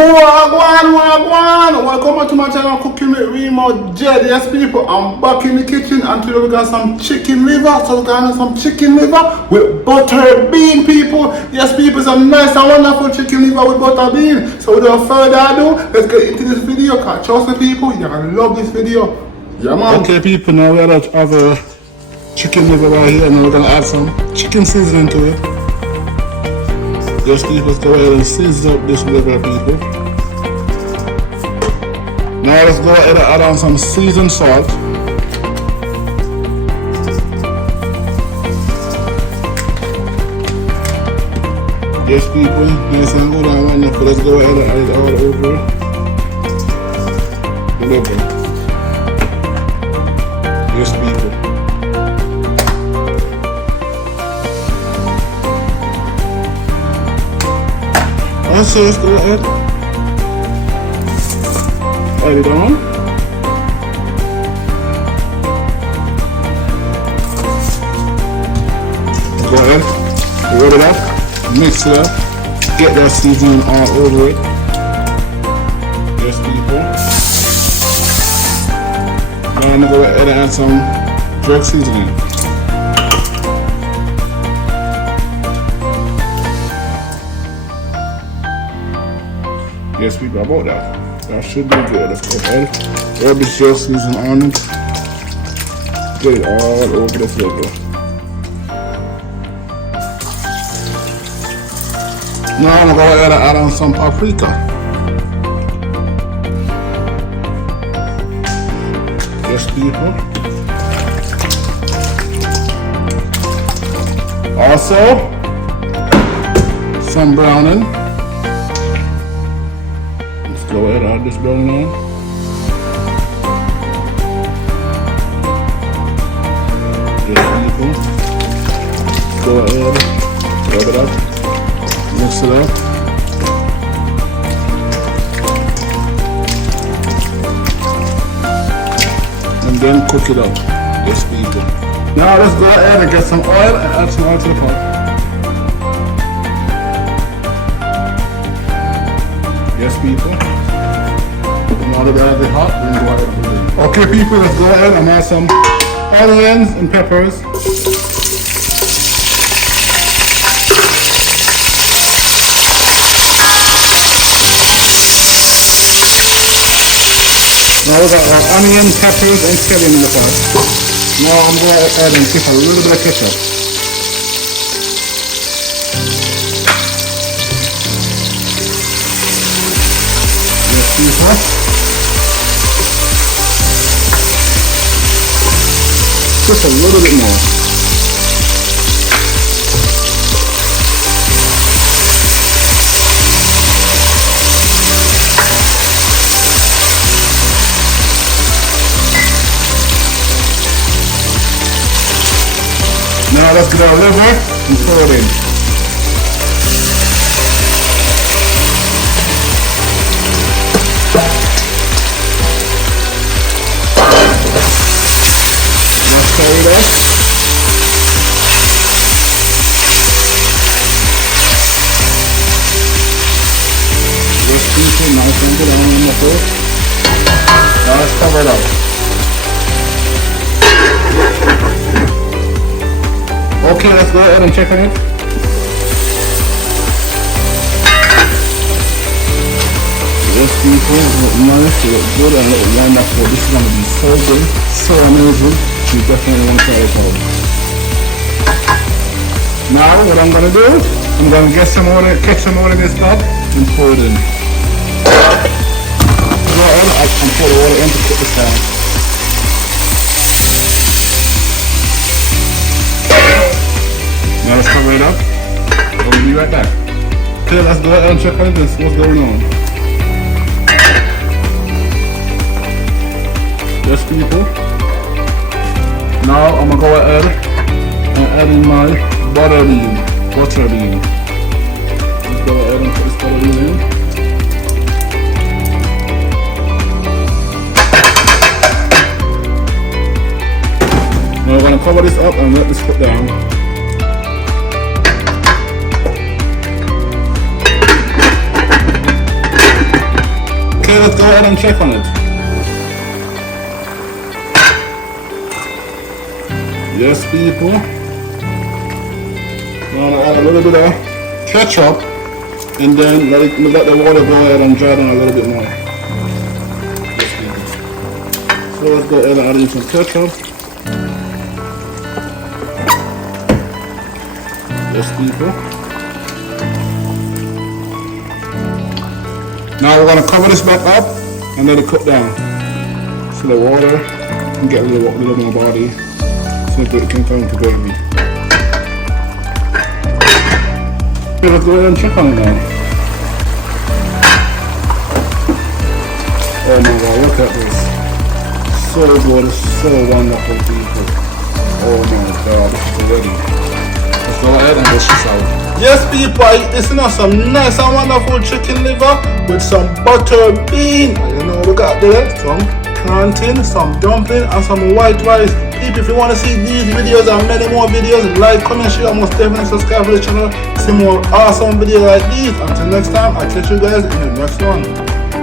Wagwan! Welcome to my channel Cooking with Remo Jed. Yes people, I'm back in the kitchen and today we got some chicken liver. So we're gonna some chicken liver with butter bean people. Yes people, some nice and wonderful chicken liver with butter bean. So without further ado, let's get into this video. Cause trust me people, you're gonna love this video. Yeah man. Okay people, now we have a chicken liver right here. Now we're gonna add some chicken seasoning to it. Yes people, let's go ahead and season up this liver people. Now let's go ahead and add on some seasoned salt. Yes people, nice and good and wonderful. Let's go ahead and add it all over the liver. Yes people. Also let's go ahead. Add it on. Go ahead, roll it up, mix it up, get that seasoning all over it. Yes people. Now I'm gonna go ahead and add some drug seasoning. Yes people, about that. That should be good. Let's go ahead. Rub the shell season on it. Get it all over the liver. Now I'm gonna go ahead and add on some paprika. Yes people. Also, some browning. Go ahead and add this browning on. Just people. Go ahead, rub it up, mix it up. And then cook it up. Yes people. Now let's go ahead and get some oil and add some oil to the pot. Yes people. Now that they're hot, we're going to go ahead and put it in. Okay people, let's go ahead and add some onions and peppers. Now we got our onion, peppers and scallion in the pot. Now I'm going to go ahead and put a little bit of ketchup. Yes people. Just a little bit more. Now let's get our liver and pour it in. Stir it up. Just keep it nice and good on the pot. Now let's cover it up. Okay, let's go ahead and check on it. Yes people, look nice, look good and look wonderful. This is going to be so good, so amazing. You definitely want to try it out. Now what I'm going to do, I'm going to get some water, catch some water in this pot and pour it in. Go ahead and pour the water in to cook this down. Now let's cover it up. We'll be right back. Okay, let's go ahead and check on this. What's going on? Yes people. Now I'm gonna go ahead and add in my butter bean. Let's go ahead and put this butter bean in. Now we're gonna cover this up and let this cook down. ahead and check on it. Yes, people. I'm gonna add a little bit of ketchup and then let the water go ahead and dry down a little bit more. Yes, people. So let's go ahead and add in some ketchup. Yes, people. Now we're gonna cover this back up and let it cook down. So the water can get a little more body so it can turn to gravy. Okay, let's go ahead and check on it now. Oh my god, look at this. So good, so wonderful, people. Oh my god, this is ready. Let's go ahead and dish this out. Yes, people, I eat this, some nice and wonderful chicken liver with some butter bean. You know, we got there some plantain, some dumpling, and some white rice. People, if you want to see these videos and many more videos, like, comment, share, and most definitely subscribe to the channel. See more awesome videos like these. Until next time, I'll catch you guys in the next one.